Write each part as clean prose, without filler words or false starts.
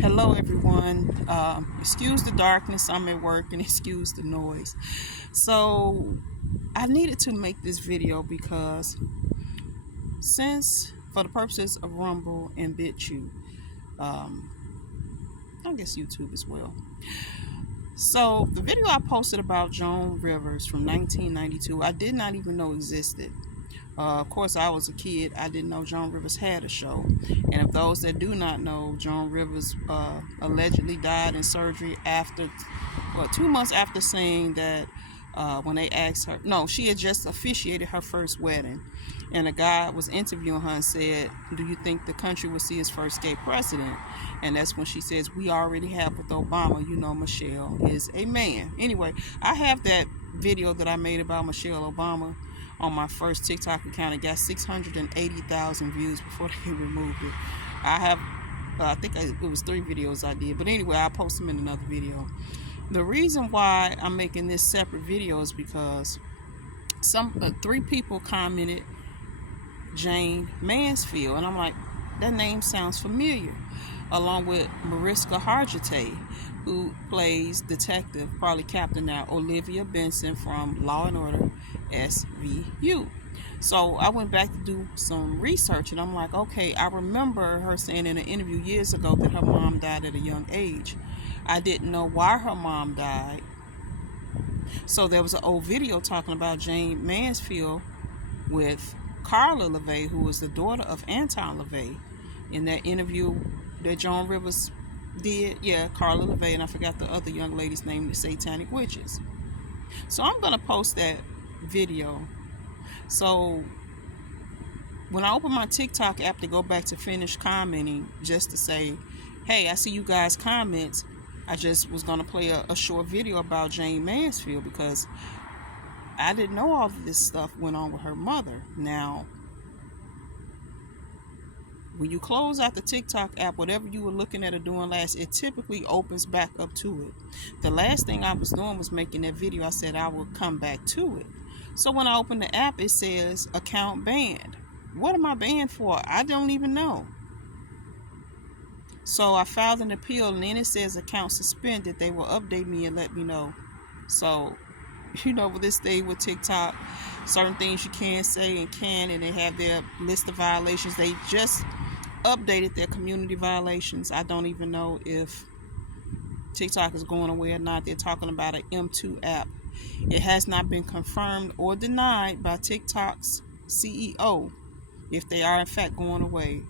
Hello everyone. Excuse the darkness, I'm at work, and excuse the noise. So I needed to make this video because since for the purposes of Rumble and BitChute, I guess YouTube as well. So the video I posted about Joan Rivers from 1992, I did not even know existed. Of course, I was a kid. I didn't know Joan Rivers had a show. And if those that do not know, Joan Rivers allegedly died in surgery after, 2 months after saying that when they asked her, no, she had just officiated her first wedding. And a guy was interviewing her and said, do you think the country will see its first gay president? And that's when she says, we already have with Obama. You know, Michelle is a man. Anyway, I have that video that I made about Michelle Obama on my first TikTok account. It got 680,000 views before they removed it. I have, I think it was 3 videos I did. But anyway, I'll post them in another video. The reason why I'm making this separate video is because 3 people commented Jayne Mansfield. And I'm like, that name sounds familiar. Along with Mariska Hargitay, who plays detective, probably captain now, Olivia Benson from Law and Order SVU. So I went back to do some research, and I'm like, okay, I remember her saying in an interview years ago that her mom died at a young age. I didn't know why her mom died. So there was an old video talking about Jayne Mansfield with Carla LaVey, who was the daughter of Anton LaVey. In that interview that Joan Rivers did, Carla LaVey, and I forgot the other young lady's name, the Satanic Witches. So I'm going to post that video. So when I open my TikTok app to go back to finish commenting, just to say, hey, I see you guys' comments, I just was going to play a short video about Jayne Mansfield because I didn't know all of this stuff went on with her mother. Now, when you close out the TikTok app, whatever you were looking at or doing last, it typically opens back up to it. The last thing I was doing was making that video. I said I would come back to it. So when I open the app, it says account banned. What am I banned for? I don't even know. So I filed an appeal, and then it says account suspended. They will update me and let me know. So, with this thing with TikTok, certain things you can say and can, and they have their list of violations. They just updated their community violations. I don't even know if TikTok is going away or not. They're talking about an M2 app. It has not been confirmed or denied by TikTok's CEO if they are in fact going away.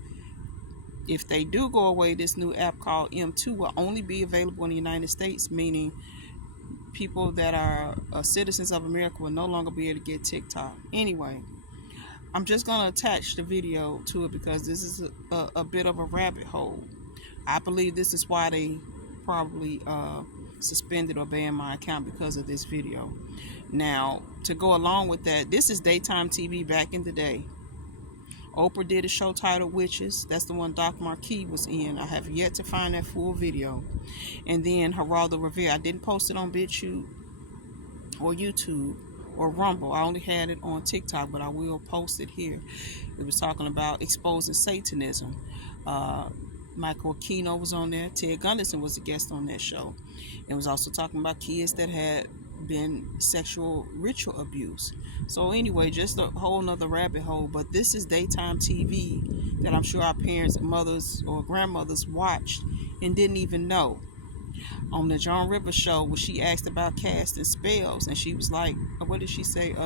If they do go away, this new app called M2 will only be available in the United States, meaning people that are citizens of America will no longer be able to get TikTok. Anyway, I'm just going to attach the video to it because this is a bit of a rabbit hole. I believe this is why they probably suspended or banned my account, because of this video. Now, to go along with that, this is daytime TV back in the day. Oprah did a show titled Witches. That's the one Doc Marquis was in. I have yet to find that full video. And then Geraldo Rivera. I didn't post it on BitChute or YouTube or Rumble. I only had it on TikTok, but I will post it here. It was talking about exposing Satanism. Michael Aquino was on there. Ted Gunderson was a guest on that show. It was also talking about kids that had been sexual ritual abuse. So anyway, just a whole nother rabbit hole. But this is daytime TV that I'm sure our parents, mothers, or grandmothers watched and didn't even know. On the Joan Rivers show, where she asked about casting spells, and she was like, what did she say?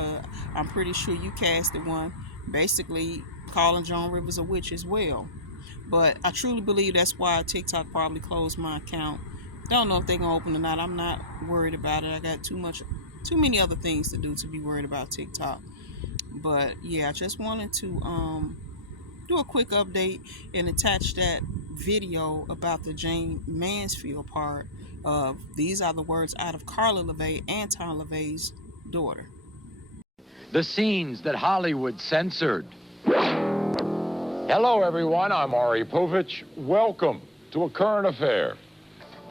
I'm pretty sure you casted one. Basically calling Joan Rivers a witch as well. But I truly believe that's why TikTok probably closed my account. Don't know if they're going to open or not. I'm not worried about it. I got too many other things to do to be worried about TikTok. But yeah, I just wanted to do a quick update and attach that video about the Jayne Mansfield part of These Are the Words Out of Carla LaVey, Anton LaVey's daughter. The scenes that Hollywood censored. Hello, everyone. I'm Ari Povich. Welcome to A Current Affair.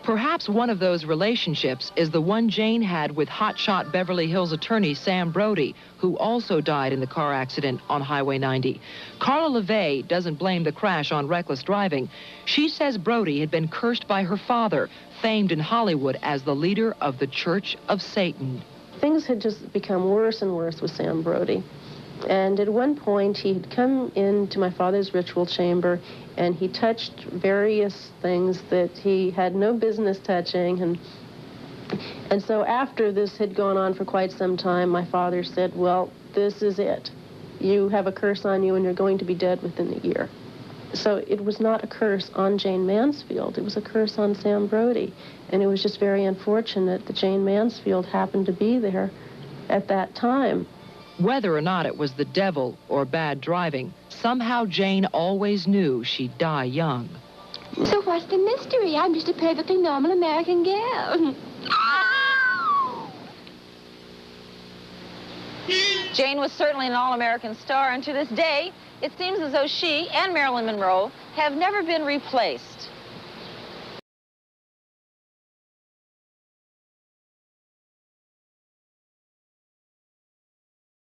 Perhaps one of those relationships is the one Jayne had with hotshot Beverly Hills attorney Sam Brody, who also died in the car accident on Highway 90. Carla LeVay doesn't blame the crash on reckless driving. She says Brody had been cursed by her father, famed in Hollywood as the leader of the Church of Satan. Things had just become worse and worse with Sam Brody. And at one point, he had come into my father's ritual chamber, and he touched various things that he had no business touching. And so after this had gone on for quite some time, my father said, well, this is it. You have a curse on you, and you're going to be dead within a year. So it was not a curse on Jayne Mansfield. It was a curse on Sam Brody. And it was just very unfortunate that Jayne Mansfield happened to be there at that time. Whether or not it was the devil or bad driving, somehow Jayne always knew she'd die young. So what's the mystery? I'm just a perfectly normal American girl. Jayne was certainly an all-American star, and to this day, it seems as though she and Marilyn Monroe have never been replaced.